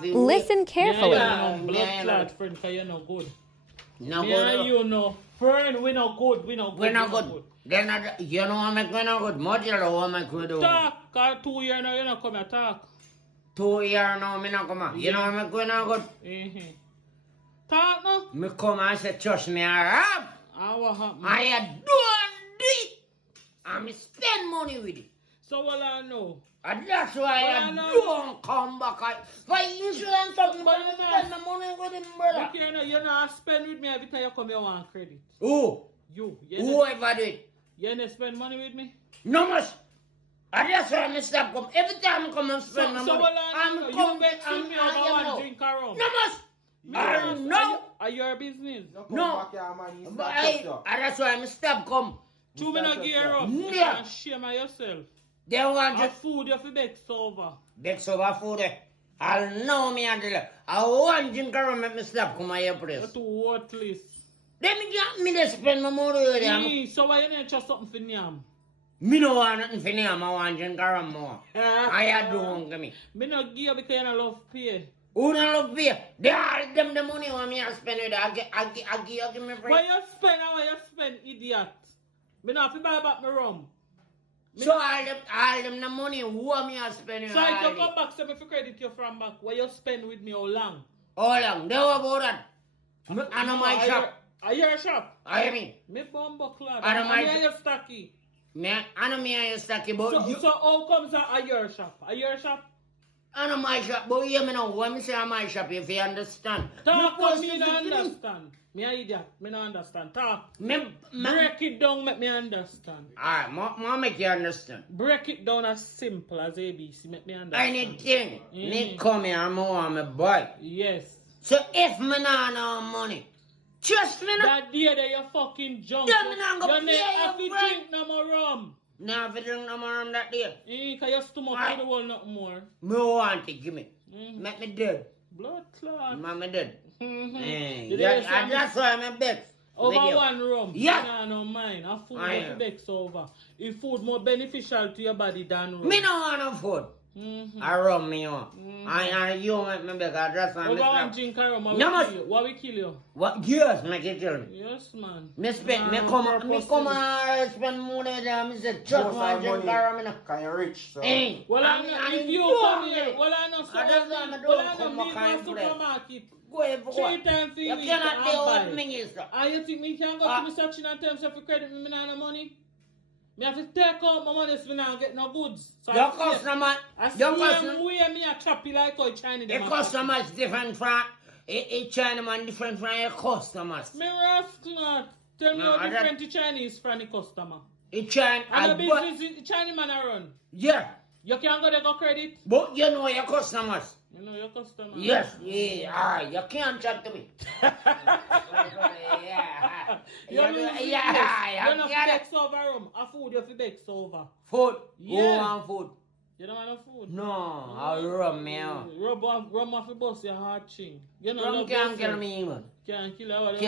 Listen carefully. Yeah, blood clot friend, cause you're no good. No Me good. and you know, friend, we no good, we no good. We're not good. They're not, you know what make we not good? Much you know what make we do? Talk, cause 2 years now you not come and talk. 2 years now, me not come out. You know what make we not good? Mm-hmm. Talk no? Me come and say, trust me, I have. And what happen? I don't do it. And me spend money with it. So what I know? And that's why I don't come back. For insurance, something, but you spend the money with him, brother. Look here, you not spend with me every time you come here want credit. Who? You Whoever do it. You ain't spend money with me? No much. And that's why I stop come. Every time I come and spend my So money, what I know? You bet I'm me over one drink around. No much. No. Are your business? No. And that's why I stop come. Two me not gear up. You Yeah. can't shame on yourself. They want And just food you fi beg over. beg over food. I'll know me and the I want drink around make me stop come my You're place. too worthless. Then me get me to spend my money with them. So why you ain't just something for Nyam? Me no want nothing for them. I want drink around more. I don't give me. Me not give because you don't love pay. Who don't look pay? They all them the money want me to spend with. I give me free. Why you spend and why you spend, idiot? Me not have to buy back my rum. So all them the money who want me to spend with. So if you come back, so me for credit you from back. Why you spend with me how long? How long? They were about that. I know my shop. Are you a shop? I mean. Me bumbo clad. I don't mind. And you stocky. I know me and you stacky, but you. So how comes that a your shop? A your shop? I know my shop, but hear me now. When me say I my shop, if you understand. Talk to me, no understand. Me a idiot. Me no understand. Talk. Break it down, make me understand. Alright, ma make you understand. Break it down as simple as ABC, make me understand. Anything, me come here and I want me buy. Yes. So if me not no money, trust me now. That day that you fucking junk. Then me not go You pay never have to you, drink no more rum. Now if you drink no more rum that day, Cause your stomach to the world not more. me want it, give me. Make me dead. Blood clot. Make me dead. Did That's why I'm beg. Over one rum. Yeah. No mind. A food you begs over. If food more beneficial to your body than rum. Me no want no food. I rum me on. And you make me beg. That's why Over one I'm drink of rum, No, what we kill you? What? Yes, make it tell me. Yes, man. Me spend, me come and spend money with them. Me say, just one drink around me now. Cause you're rich, so. Hey, Well, if you come here, well, I know so. That's why I Well, I don't know come me back go and supermarket. go ahead for 3 what? times a You week. cannot deal and with buy. me, sir. And you think me can go to me searching and tell myself for credit me not no money? Me have to take out my money so me not get no goods. So Your customer, I see your them customer, way me a choppy like how Chinese your them a customer is different from, a Chinaman different from your customers. Me rascal. Tell me No, how I different the Chinese from the customer. A China, And the business the Chinese man a run. yeah, You can't go there go credit. but you know your customers. You know your customer. Yes, yeah, you can't chat to me. You know yeah, you know bex over rum. A food you fi bex over. Food, Yeah. who want food? You don't want no food? No, I'll rum me out. Rum off the bus your heart ching. You know Rum love can't yourself. kill me, man. Can't kill you. Kill